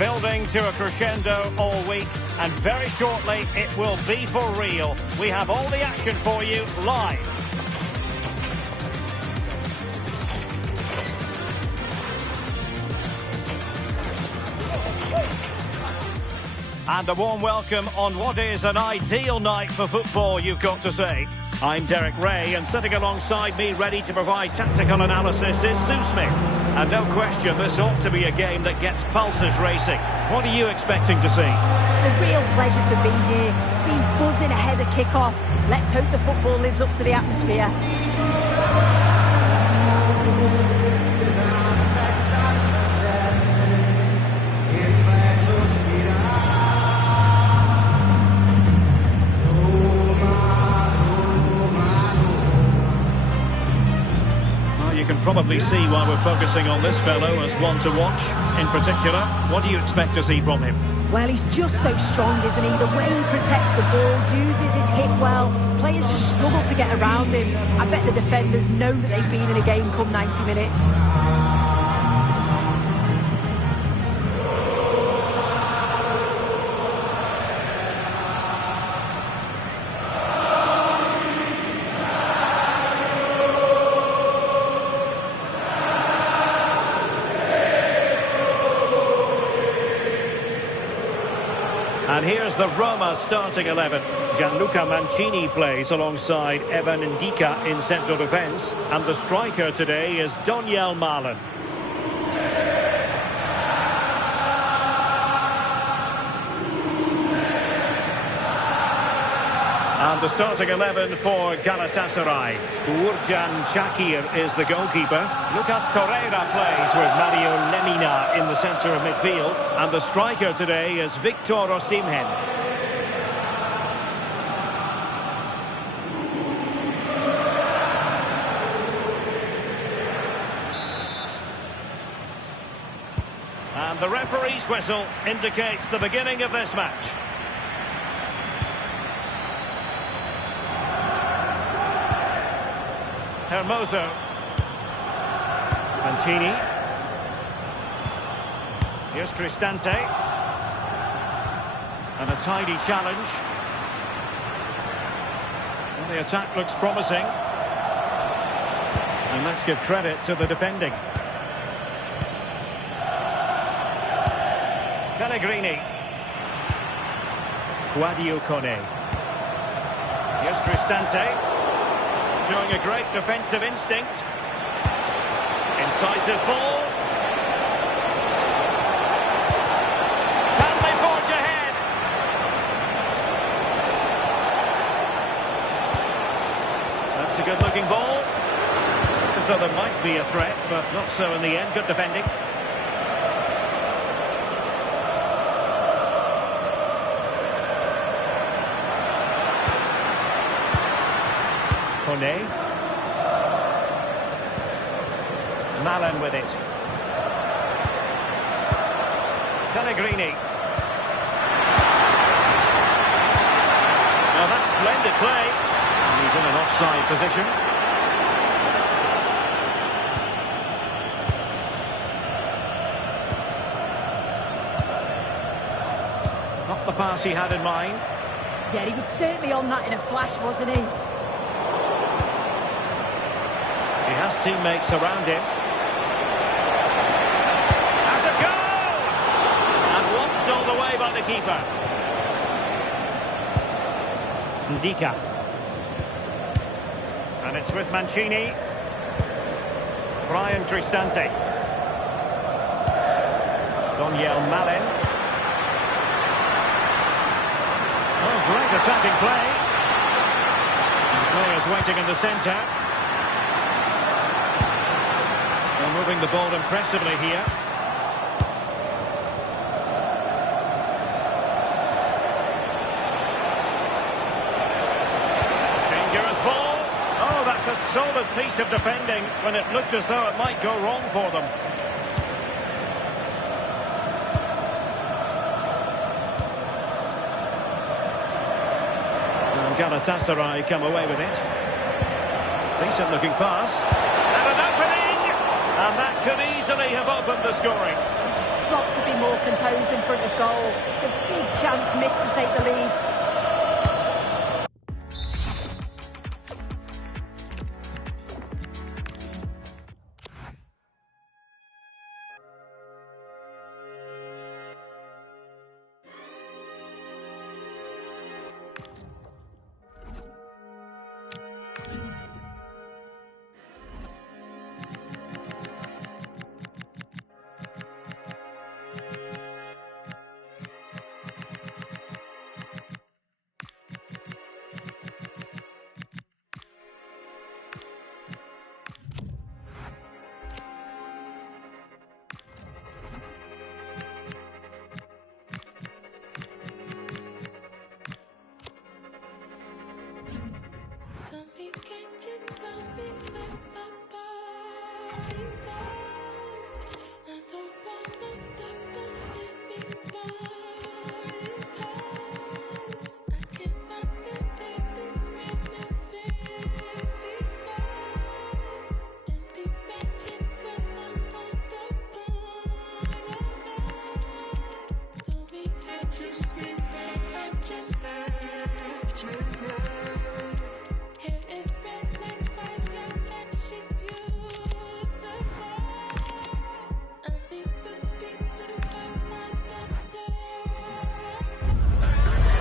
Building to a crescendo all week, and very shortly it will be for real. We have all the action for you live. And a warm welcome on what is an ideal night for football, you've got to say. I'm Derek Ray, and sitting alongside me ready to provide tactical analysis is Sue Smith. And no question, this ought to be a game that gets pulses racing. What are you expecting to see? It's a real pleasure to be here. It's been buzzing ahead of kick-off. Let's hope the football lives up to the atmosphere. You can probably see why we're focusing on this fellow as one to watch. In particular, what do you expect to see from him? Well, he's just so strong, isn't he? The way he protects the ball, uses his hit well. Players just struggle to get around him. I bet the defenders know that they've been in a game come 90 minutes. And here's the Roma starting 11. Gianluca Mancini plays alongside Evan Ndika in central defence. And the striker today is Donyell Malen. And the starting 11 for Galatasaray. Uğurcan Çakır is the goalkeeper. Lucas Torreira plays with Mario Lemina in the centre of midfield. And the striker today is Victor Osimhen. And the referee's whistle indicates the beginning of this match. Hermoso. Mancini. Here's Cristante. And a tidy challenge. Well, the attack looks promising. And let's give credit to the defending. Pellegrini. Gjuygg Kone. Here's Cristante. Showing a great defensive instinct. Incisive ball. Can they forge ahead? That's a good-looking ball. As though there might be a threat, but not so in the end. Good defending. Kone. Malen with it. Pellegrini. Now that's splendid play. He's in an offside position. Not the pass he had in mind. Yeah, he was certainly on that in a flash, wasn't he? He has teammates around him. Has a goal! And one stole away by the keeper. Ndika. And it's with Mancini. Brian Cristante. Donyell Malen. Oh, great attacking play. And players waiting in the centre. They're moving the ball impressively here. Dangerous ball. Oh, that's a solid piece of defending when it looked as though it might go wrong for them. And Galatasaray come away with it. Decent looking pass. And an opening! And that could easily have opened the scoring. got to be more composed in front of goal. It's a big chance missed to take the lead.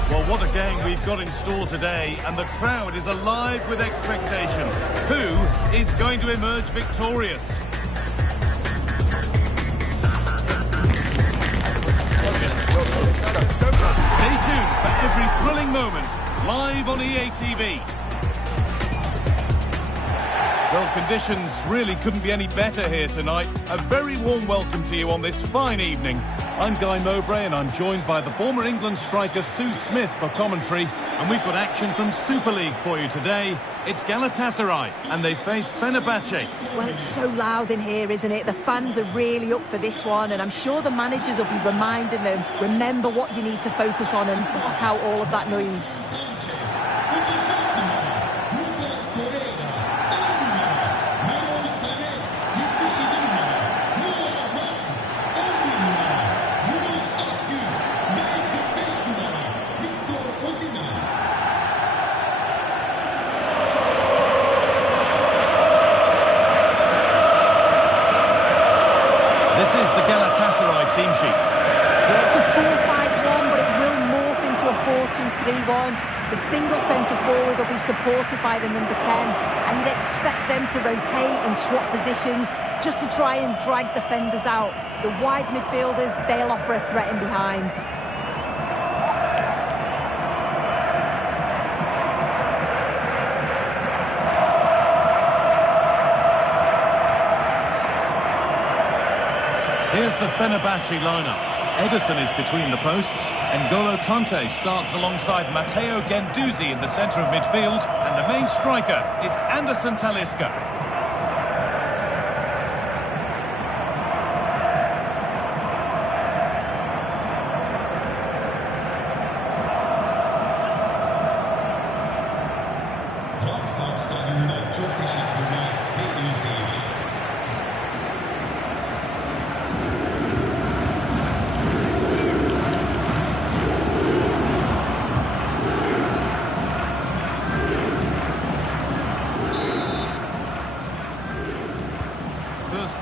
Well, what a game we've got in store today, and the crowd is alive with expectation. Who is going to emerge victorious? Stay tuned for every thrilling moment, live on EA TV. Well, conditions really couldn't be any better here tonight. A very warm welcome to you on this fine evening. I'm Guy Mowbray, and I'm joined by the former England striker Sue Smith for commentary. And we've got action from Super League for you today. It's Galatasaray, and they face Fenerbahce. Well, it's so loud in here, isn't it? The fans are really up for this one, and I'm sure the managers will be reminding them, remember what you need to focus on and block out all of that noise. Team sheet. Yeah, it's a 4-5-1, but it will morph into a 4-2-3-1. The single centre-forward will be supported by the number 10, and you'd expect them to rotate and swap positions just to try and drag defenders out. The wide midfielders, they'll offer a threat in behind. Here's the Fenerbahce lineup. Ederson is between the posts. N'Golo Kante starts alongside Matteo Guendouzi in the centre of midfield. And the main striker is Anderson Talisca.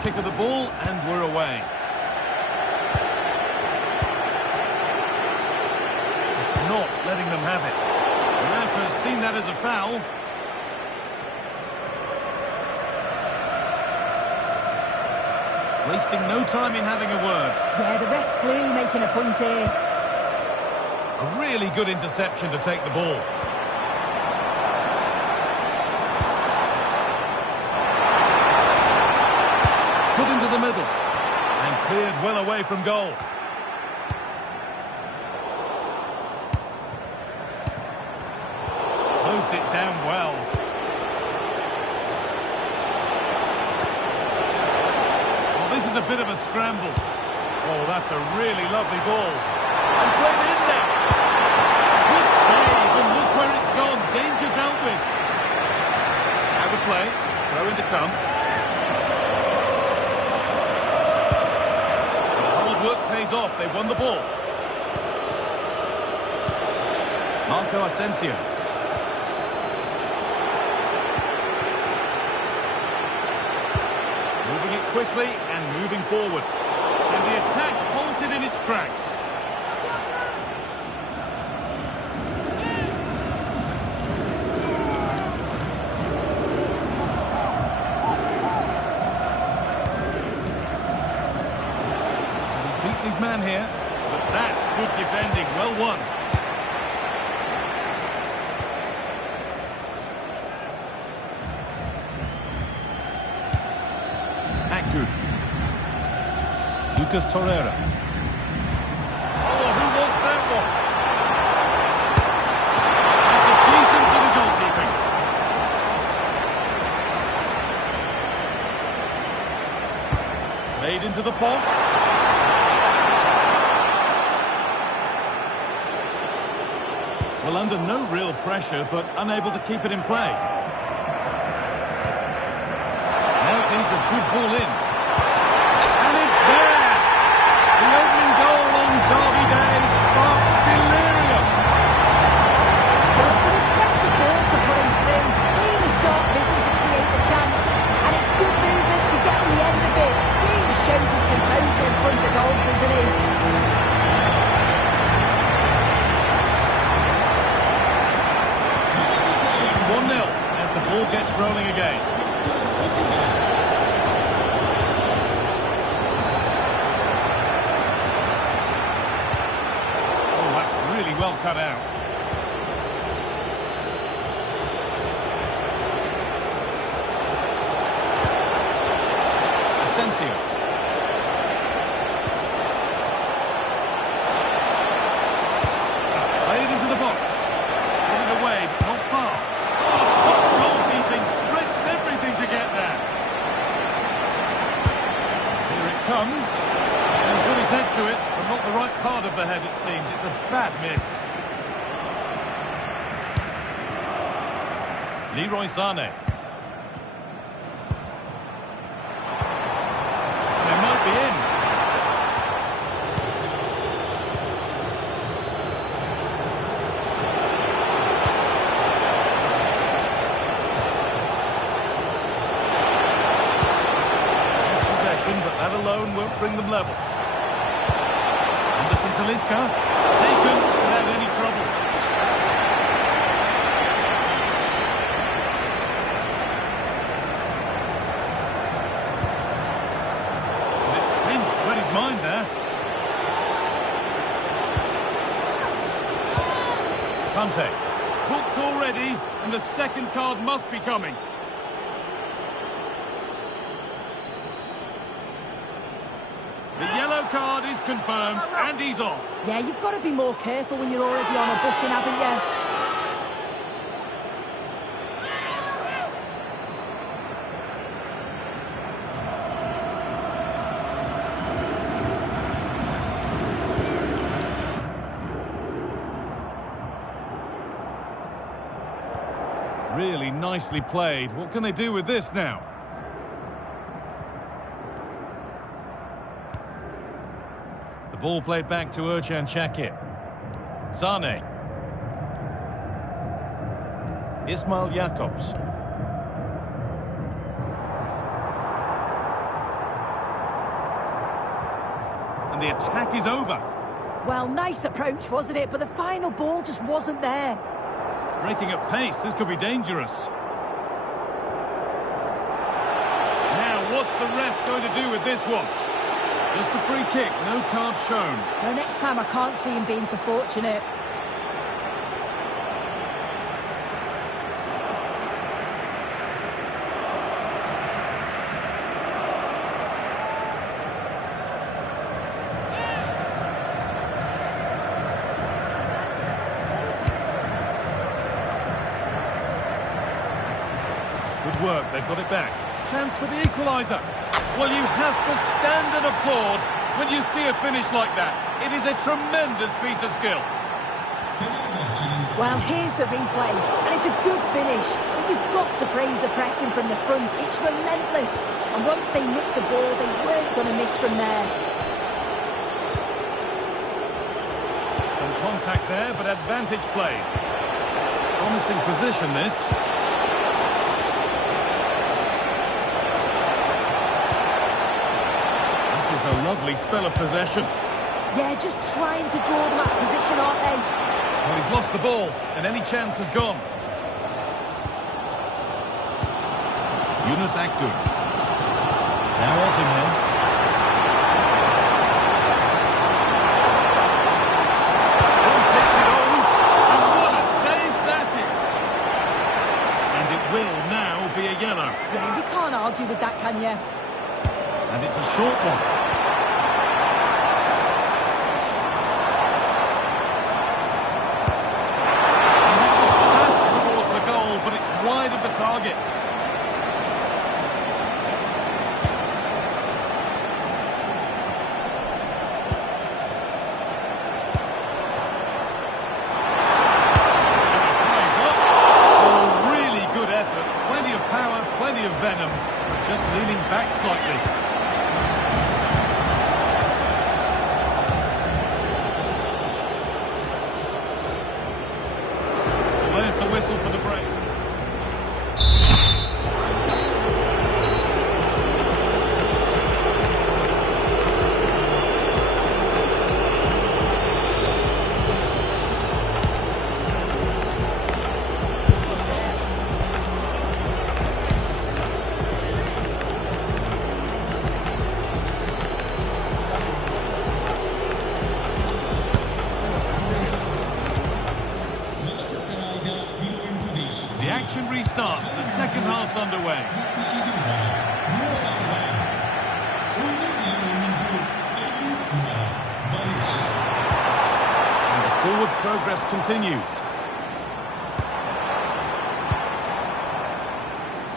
Kick of the ball, and we're away. It's not letting them have it. The ref has seen that as a foul. Wasting no time in having a word. Yeah, the ref's clearly making a point here. A really good interception to take the ball. Put into the middle and cleared well away from goal. Closed it down well. Well, this is a bit of a scramble. Oh, that's a really lovely ball. And played in there. Good save, and look where it's gone. Danger dealt with. Out of play. Throw in to come. pays off. They've won the ball. Marco Asensio. Moving it quickly and moving forward. And the attack halted in its tracks. He's beaten his man here, but that's good defending. Well won. Gjuygg. Lucas Torreira. Oh, who wants that one? That's a decent bit of goalkeeping. Made into the box. Well, under no real pressure, but unable to keep it in play. Needs a good ball in. And it's there! The opening goal on Derby Day sparks delirium. Well, it's an impressive ball to put him through. Really sharp vision to create the chance. And it's good movement to get on the end of it. Really shows his composure in front of goal, doesn't he? It's 1-0 as the ball gets rolling again. Well cut out. Asensio. It's played into the box. Put it away, but not far. Oh, top goalkeeping, stretched everything to get there. Here it comes. And put his head to it, but not the right part of the head, it seems. It's a bad miss. Leroy Sané. They might be in. It's possession, but that alone won't bring them level. Talisca, taken without any trouble. And it's pinched, read his mind there. Kante, booked already, and the second card must be coming. The yellow card is confirmed, and he's off. Yeah, you've got to be more careful when you're already on a booking, haven't you? Really nicely played. What can they do with this now? The ball played back to Ercan Shakir. Sané. Ismail Jakobs. And the attack is over. Well, nice approach, wasn't it? But the final ball just wasn't there. Breaking at pace, this could be dangerous. Now, what's the ref going to do with this one? Just a free kick, no card shown. No, next time I can't see him being so fortunate. Good work, they've got it back. Chance for the equaliser. Well, you have to stand and applaud when you see a finish like that. It is a tremendous piece of skill. Well, here's the replay, and it's a good finish. But you've got to praise the pressing from the front. It's relentless. And once they nicked the ball, they weren't going to miss from there. contact there, but advantage played. Promising position, this. This is a lovely spell of possession. Yeah, just trying to draw them out of position, aren't they? Well, he's lost the ball, and any chance has gone. Gjuygg. Now Osimhen. Takes it on, and what a save that is! And it will now be a yellow. Yeah, you can't argue with that, can you? And it's a short one. And that was passed towards the goal, but it's wide of the target. Plenty of venom, but just leaning back slightly. Well, there's the whistle for the break. The action restarts, the second half's underway. And the forward progress continues.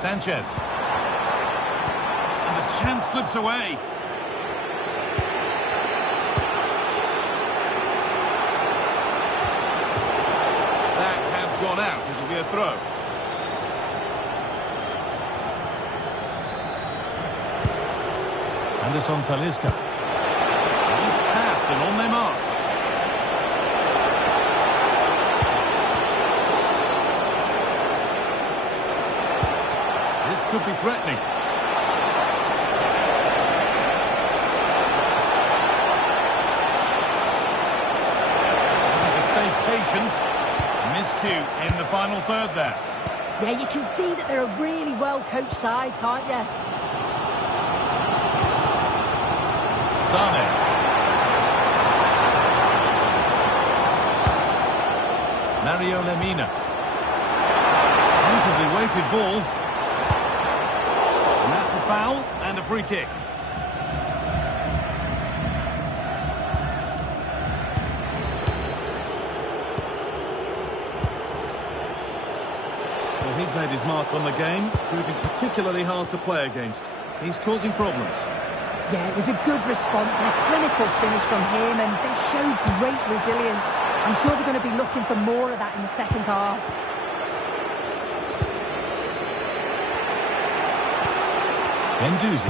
Sanchez. And the chance slips away. That has gone out. It'll be a throw. Anderson Talisca. Nice pass and on their march. This could be threatening. To stay patient. Miscue in the final third there. Yeah, you can see that they're a really well-coached side, can't you? Sane. Mario Lemina. Beautifully weighted ball. And that's a foul and a free kick. Well, he's made his mark on the game, proving particularly hard to play against. He's causing problems. Yeah, it was a good response and a clinical finish from him, and they showed great resilience. I'm sure they're going to be looking for more of that in the second half. Gjuygg.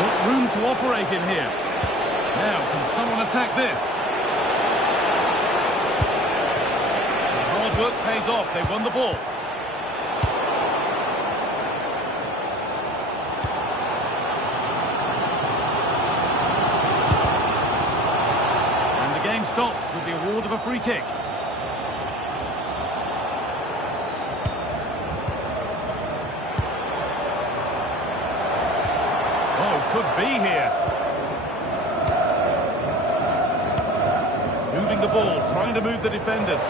Got room to operate in here. Now, can someone attack this? Hard work pays off. They won the ball. Stops with the award of a free kick. Oh, could be here. Moving the ball, trying to move the defenders.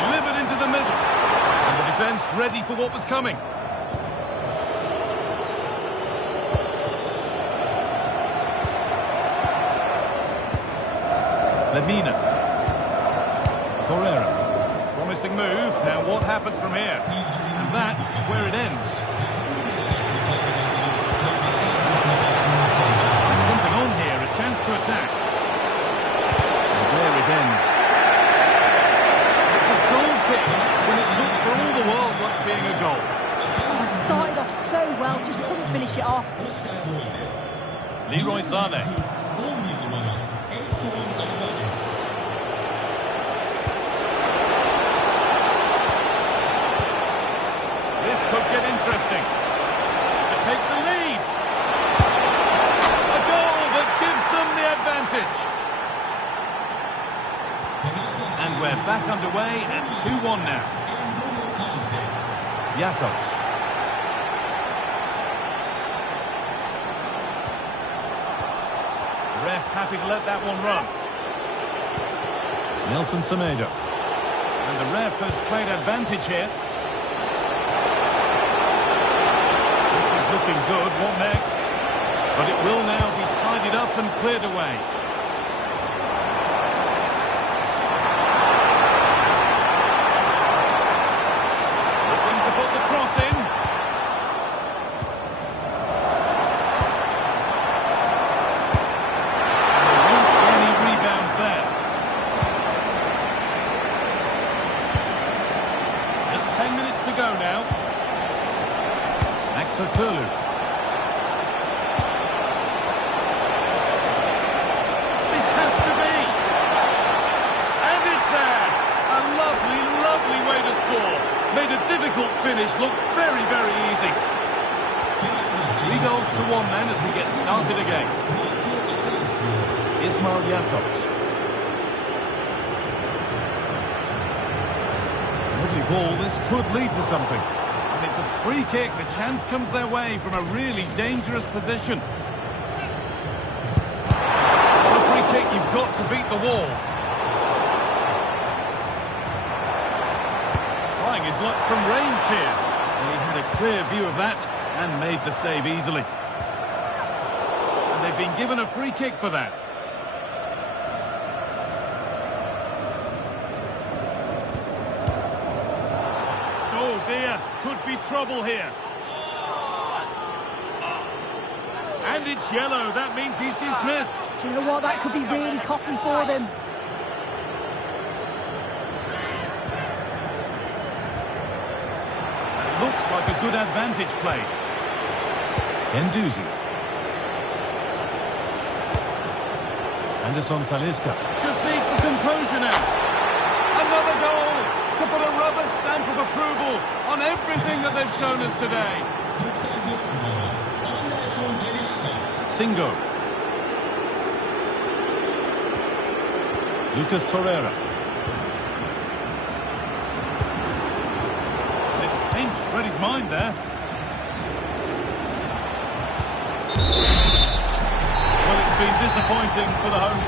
Delivered into the middle. And the defence ready for what was coming. Lemina. Torreira. Promising move. Now what happens from here? And that's where it ends. There's something on here. A chance to attack. And there it ends. It's a goal kick when it looked for all the world like being a goal. Oh, started off so well, just couldn't finish it off. Sane. This could get interesting. To take the lead. A goal that gives them the advantage. And we're back underway at 2-1 now. Jakobs. Ref happy to let that one run. Nelson Semedo. And the ref has played advantage here. This is looking good. What next? But it will now be tidied up and cleared away. Look very, very easy. 3 goals to 1 then as we get started again. Ismail Jakobs. Lovely ball. This could lead to something. And it's a free kick. The chance comes their way from a really dangerous position. On a free kick, you've got to beat the wall. Trying his luck from range here. He had a clear view of that and made the save easily. And they've been given a free kick for that. Oh dear, could be trouble here. And it's yellow, that means he's dismissed. Do you know what, that could be really costly for them. Looks like a good advantage played. Enduzi. Anderson Talisca. Just needs the composure now. Another goal to put a rubber stamp of approval on everything that they've shown us today. Singo. Lucas Torreira. Read his mind there. Well, it's been disappointing for the home.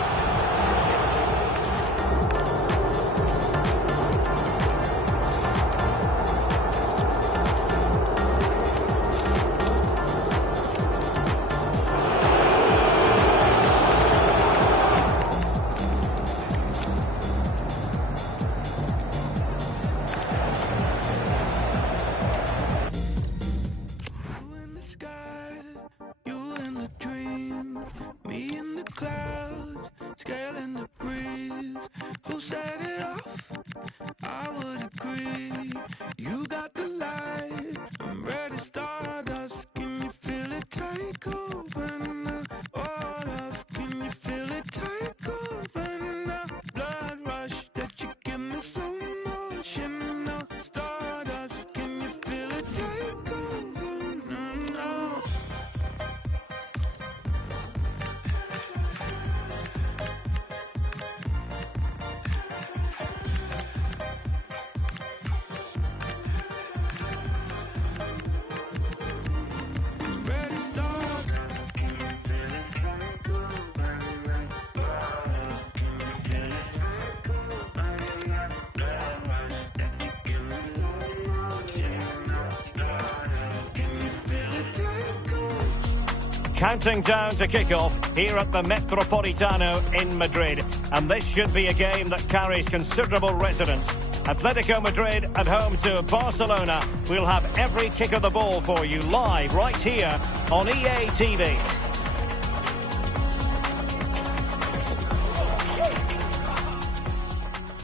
Counting down to kick-off here at the Metropolitano in Madrid. And this should be a game that carries considerable resonance. Atletico Madrid at home to Barcelona. We'll have every kick of the ball for you live right here on EA TV.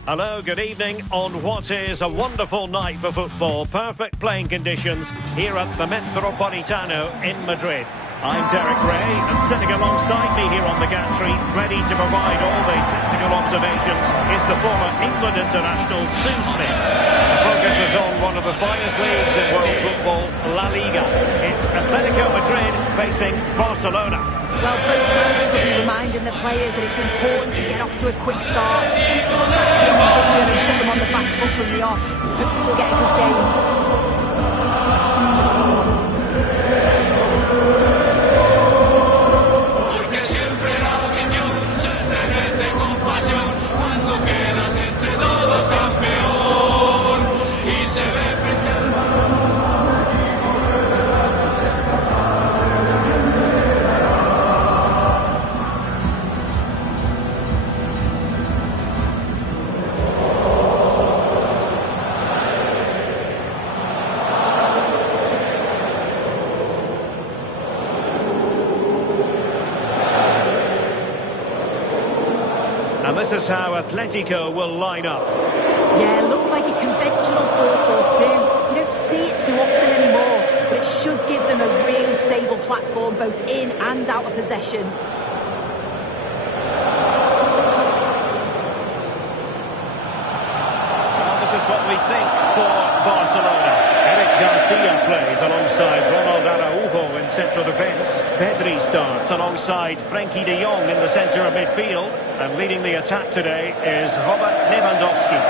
Hello, good evening on what is a wonderful night for football. Perfect playing conditions here at the Metropolitano in Madrid. I'm Derek Ray, and sitting alongside me here on the gantry, ready to provide all the tactical observations, is the former England international Sue Smith. The focus is on one of the finest leagues in world football, La Liga. It's Atletico Madrid facing Barcelona. Well, both managers will be reminding the players that it's important to get off to a quick start, position and put them on the back foot from the off. Hopefully we'll get a good game. And this is how Atletico will line up. Yeah, looks like a conventional 4-4-2. You don't see it too often anymore, but it should give them a really stable platform, both in and out of possession. Well, this is what we think for Barcelona. Eric Garcia plays alongside Ronald Araujo in central defence. Pedri starts alongside Frankie de Jong in the centre of midfield. And leading the attack today is Robert Lewandowski.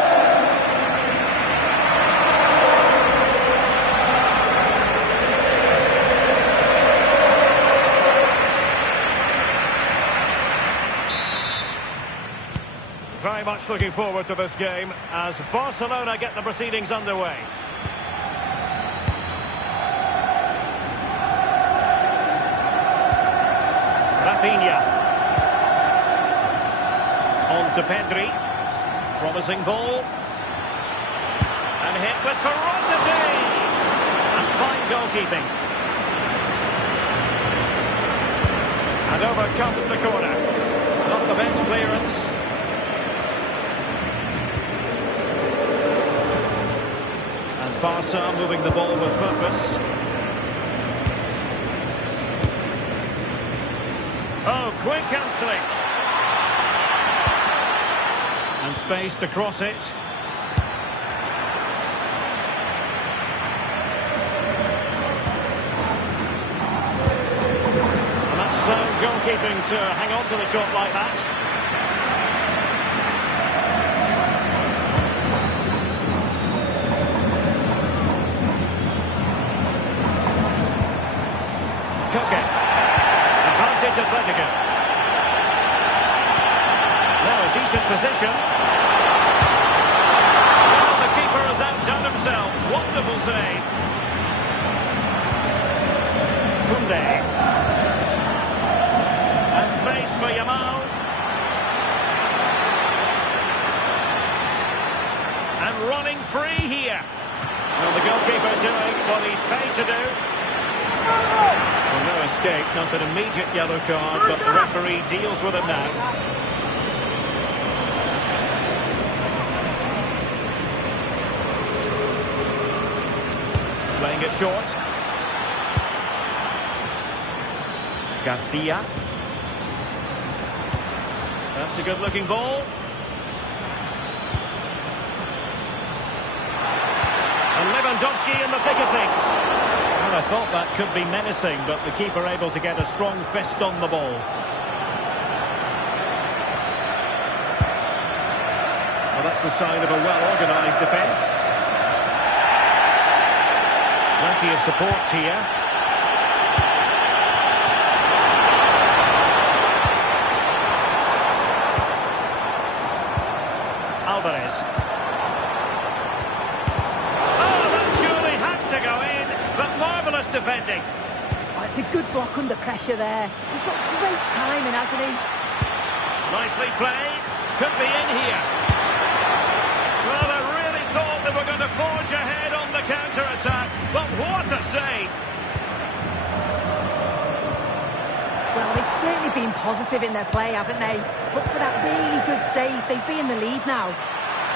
Very much looking forward to this game as Barcelona get the proceedings underway. Rafinha. On to Pedri. Promising ball. And hit with ferocity. And fine goalkeeping. And over comes the corner. Not the best clearance. And Barca moving the ball with purpose. Oh, quick and slick. And space to cross it. And that's sound goalkeeping to hang on to the shot like that. Gjuygg. Advantage Atletico. Now a decent position. Well, the keeper has outdone himself. Wonderful save. Koundé. And space for Yamal. And running free here. Well, the goalkeeper doing what he's paid to do. Well, no escape, not an immediate yellow card, but the referee deals with it now. Playing it short. Garcia. That's a good-looking ball. And Lewandowski in the thick of things. Well, I thought that could be menacing, but the keeper able to get a strong fist on the ball. Well, that's the sign of a well-organised defence. Plenty of support here. Alvarez. Oh, that surely had to go in, but marvellous defending. Oh, it's a good block under pressure there. He's got great timing, hasn't he? Nicely played. Could be in here. Well, I really thought they were going to forge ahead on the counter-attack, but what a save! Well, they've certainly been positive in their play, haven't they? But for that really good save, they'd be in the lead now.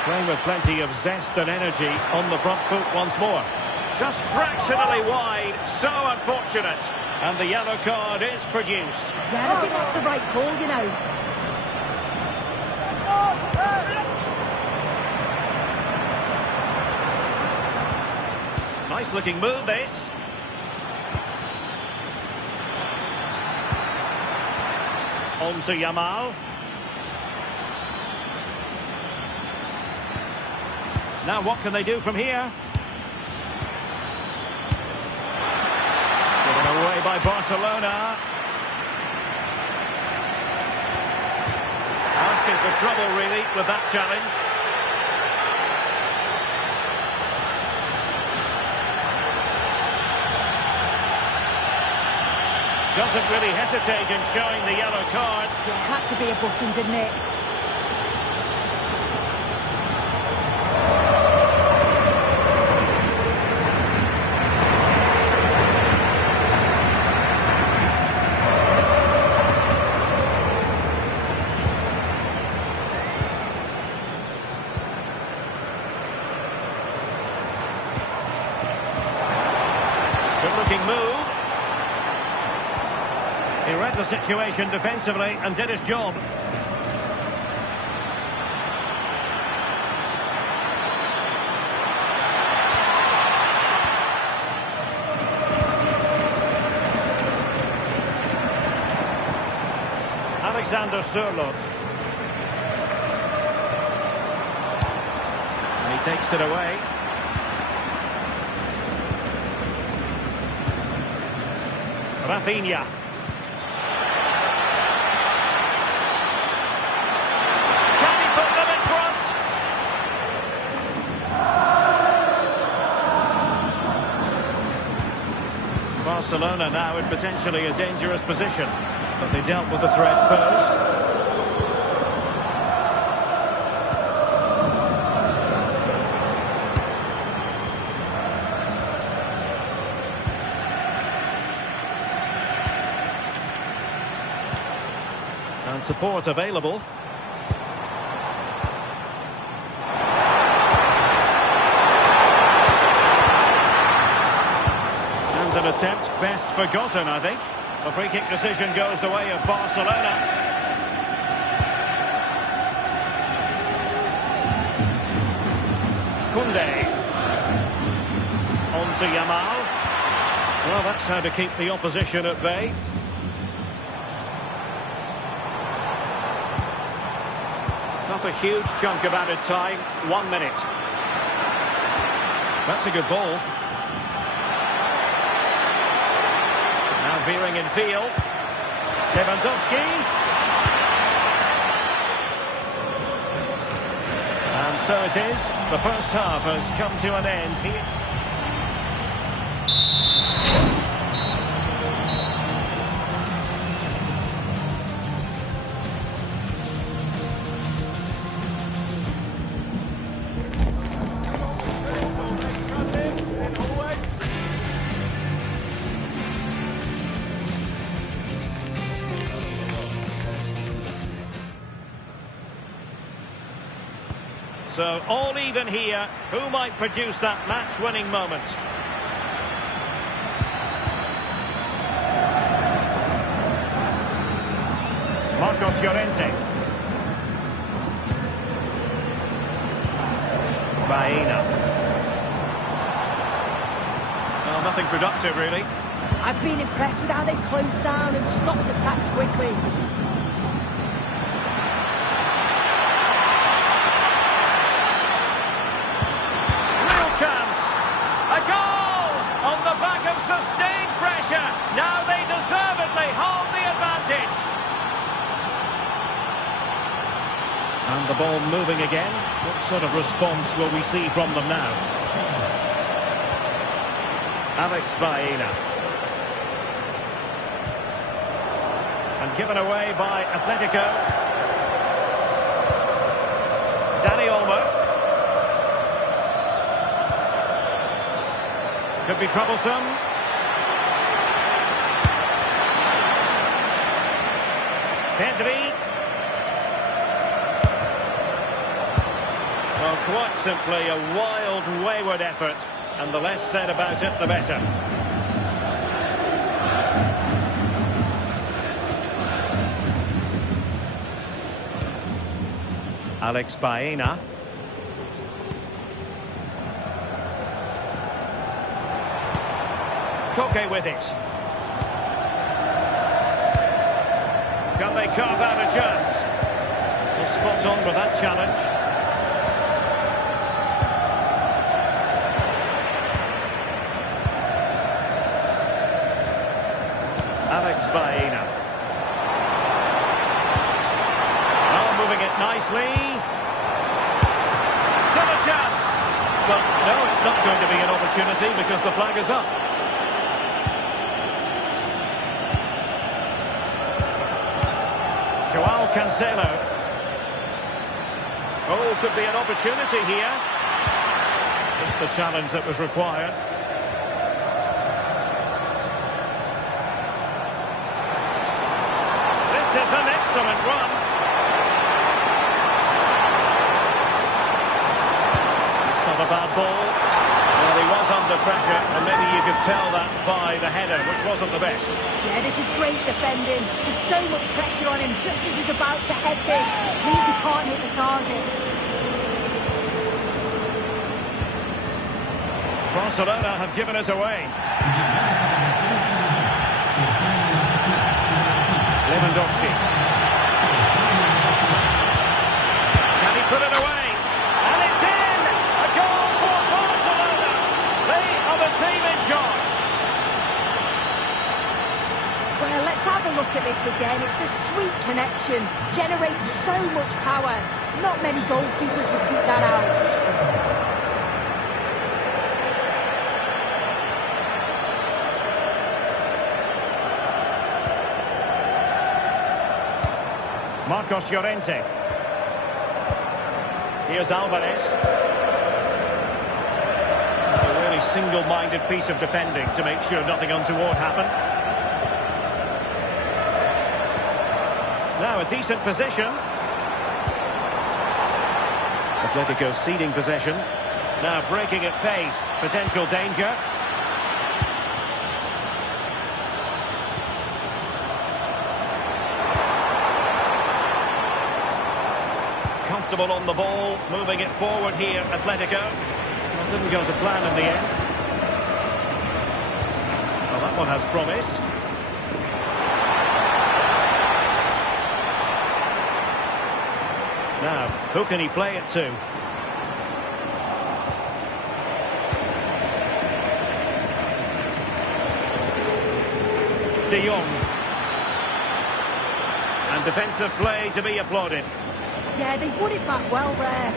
Playing with plenty of zest and energy on the front foot once more. Just fractionally wide, so unfortunate. And the yellow card is produced. Yeah, I think that's the right call, you know. Nice looking move, this. On to Yamal. Now what can they do from here? Given away by Barcelona. Asking for trouble really with that challenge. Doesn't really hesitate in showing the yellow card. Yeah, it had to be a booking, didn't it? Good-looking move. He read the situation defensively and did his job. Alexander Sørloth. And he takes it away. Rafinha. Barcelona now in potentially a dangerous position, but they dealt with the threat posed. And support available. An attempt best forgotten, I think. The free kick decision goes the way of Barcelona. Koundé. On to Yamal. Well, that's how to keep the opposition at bay. Not a huge chunk of added time. 1 minute. That's a good ball. Veering in field. Lewandowski. And so it is. The first half has come to an end here. So, all even here. Who might produce that match-winning moment? Marcos Llorente. Baena. Well, nothing productive, really. I've been impressed with how they've closed down and stopped attacks quickly. Sustained pressure. Now they deservedly hold the advantage. And the ball moving again. What sort of response will we see from them now? Alex Baena. And given away by Atletico. Dani Olmo. Could be troublesome. Pedri. Well, quite simply a wild, wayward effort, and the less said about it, the better. Alex Baena. Koke with it. Can they carve out a chance? Well, spot on with that challenge. Alex Baena. Oh, moving it nicely. Still a chance. But no, it's not going to be an opportunity because the flag is up. Joao Cancelo. Oh, could be an opportunity here. Just the challenge that was required. This is an excellent run. It's not a bad ball. Well, he was under pressure, and maybe you could tell that by the header, which wasn't the best. Yeah, this is great defending. There's so much pressure on him just as he's about to head this. Means he can't hit the target. Barcelona have given us away. Lewandowski. Can he put it away? And it's in! A goal for Barcelona! They are the team in charge. Well, let's have a look at this again. It's a sweet connection. Generates so much power. Not many goalkeepers will keep that out. Marcos Llorente. Here's Alvarez. A really single-minded piece of defending to make sure nothing untoward happened. Now a decent position. Atletico ceding possession. Now breaking at pace. Potential danger. Comfortable on the ball, moving it forward here, Atletico. Well, didn't go to plan in the end. Well, that one has promise. Now, who can he play it to? De Jong. And defensive play to be applauded. Yeah, they won it back well there.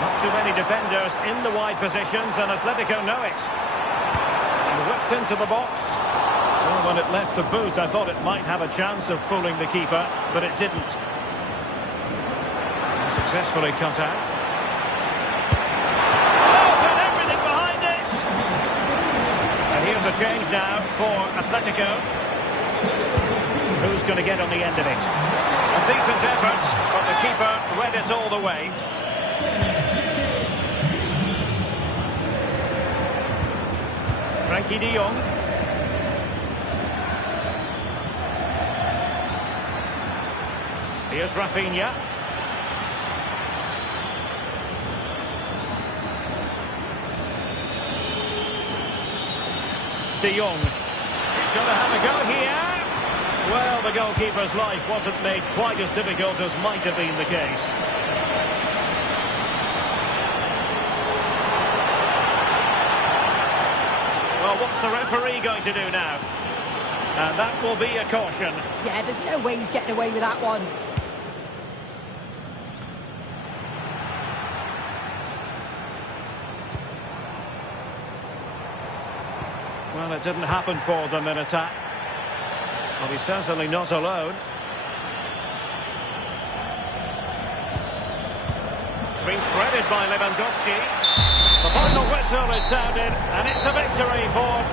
Not too many defenders in the wide positions, and Atletico know it. And whipped into the box. Well, when it left the boot, I thought it might have a chance of fooling the keeper, but it didn't. Successfully cut out. Here's a change now for Atletico. Who's going to get on the end of it? A decent effort, but the keeper read it all the way. Frankie de Jong. Here's Rafinha. De Jong. He's going to have a go here. Well, the goalkeeper's life wasn't made quite as difficult as might have been the case. Well, what's the referee going to do now? And that will be a caution. Yeah, there's no way he's getting away with that one. Well, it didn't happen for them in attack. Well, he's certainly not alone. It's been threaded by Lewandowski. The final whistle is sounded, and it's a victory for